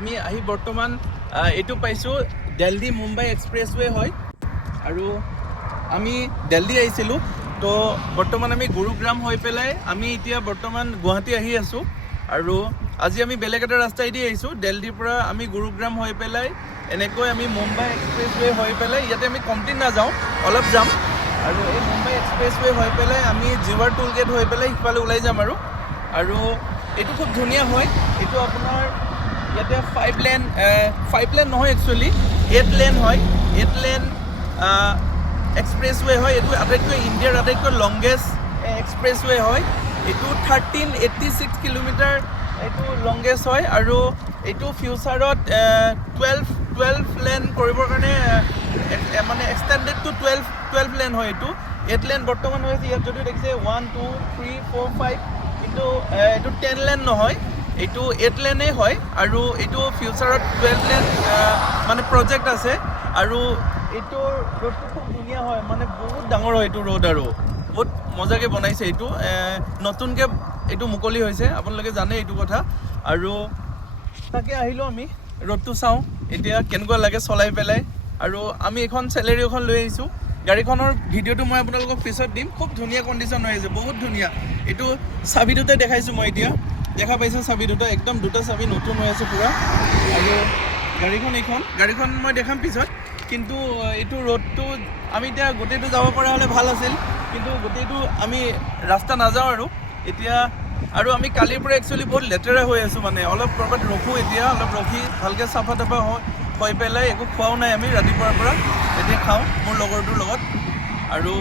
আমি আহি বৰ্তমান এইটো পাইছোঁ দিল্লী মুম্বাই এক্সপ্ৰেছৱে হয় আৰু আমি দিল্লী আহিছিলোঁ তো বৰ্তমান আমি গুৰুগ্ৰাম হৈ পেলাই আমি এতিয়া বৰ্তমান গুৱাহাটী আহি আছোঁ আৰু আজি আমি বেলেগ এটা ৰাস্তাইদি আহিছোঁ দিল্লীৰ পৰা আমি গুৰুগ্ৰাম হৈ পেলাই এনেকৈ আমি মুম্বাই এক্সপ্ৰেছৱে হৈ পেলাই ইয়াতে আমি কমপ্লিট নাযাওঁ অলপ যাম আৰু এই মুম্বাই এক্সপ্ৰেছৱে হৈ পেলাই আমি জিৱাৰ টোল গেট হৈ পেলাই সিফালে ওলাই যাম আৰু এইটো খুব ধুনীয়া হয় এইটো আপোনাৰ ইয়াতে 5 লেন নহয় একচুৱেলি 8 লেন হয় 8 লেন এক্সপ্ৰেছৱে হয় এইটো আটাইতকৈ ইণ্ডিয়াৰ আটাইতকৈ লংগেষ্ট এক্সপ্ৰেছৱে হয় এইটো 1386 কিলোমিটাৰ এইটো লংগেষ্ট হয় আৰু এইটো ফিউচাৰত 12 লেন কৰিবৰ কাৰণে মানে এক্সটেণ্ডেড টু 12 লেন হয় এইটো 8 লেন বৰ্তমান হৈ আছে ইয়াত যদি দেখিছে 1 2 3 4 5 কিন্তু এইটো 10 লেন নহয় এইটো 8 লেনেই হয় আৰু এইটো ফিউচাৰত 12 লেন মানে প্ৰজেক্ট আছে আৰু এইটোৰ ৰোডটো খুব ধুনীয়া হয় মানে বহুত ডাঙৰ হয় এইটো ৰোড আৰু বহুত মজাকৈ বনাইছে এইটো নতুনকৈ এইটো মুকলি হৈছে আপোনালোকে জানে এইটো কথা আৰু তাকে আহিলোঁ আমি ৰোডটো চাওঁ এতিয়া কেনেকুৱা লাগে চলাই পেলাই আৰু আমি এখন চেলেৰি এখন লৈ আহিছোঁ গাড়ীখনৰ ভিডিঅ'টো মই আপোনালোকক পিছত দিম খুব ধুনীয়া কণ্ডিশ্যন হৈ আছে বহুত ধুনীয়া এইটো চাবি দুটাই দেখাইছোঁ মই এতিয়া দেখা পাইছোঁ চাবি দুটা একদম দুটা চাবি নতুন হৈ আছে পূৰা আৰু গাড়ীখন মই দেখাম পিছত কিন্তু এইটো ৰোডটো আমি এতিয়া গোটেইটো যাব পৰা হ'লে ভাল আছিল কিন্তু গোটেইটো আমি ৰাস্তা নাযাওঁ আৰু এতিয়া আৰু আমি কালিৰ পৰা একচুৱেলি বহুত লেতেৰা হৈ আছোঁ মানে অলপ ক'ৰবাত ৰখোঁ এতিয়া অলপ ৰখি ভালকৈ চাফা তাফা হৈ পেলাই একো খোৱাও নাই আমি ৰাতিপুৱাৰ পৰা এতিয়া খাওঁ মোৰ লগৰটোৰ লগত আৰু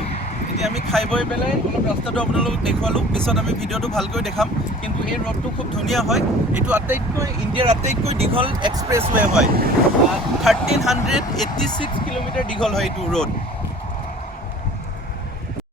এতিয়া আমি খাই বৈ পেলাই অলপ ৰাস্তাটো আপোনালোকক দেখুৱালোঁ পিছত আমি ভিডিঅ'টো ভালকৈ দেখাম কিন্তু এই ৰোডটো খুব ধুনীয়া হয় এইটো ইণ্ডিয়াৰ আটাইতকৈ দীঘল এক্সপ্ৰেছৱে হয় 1386 কিলোমিটাৰ দীঘল হয় এইটো ৰোড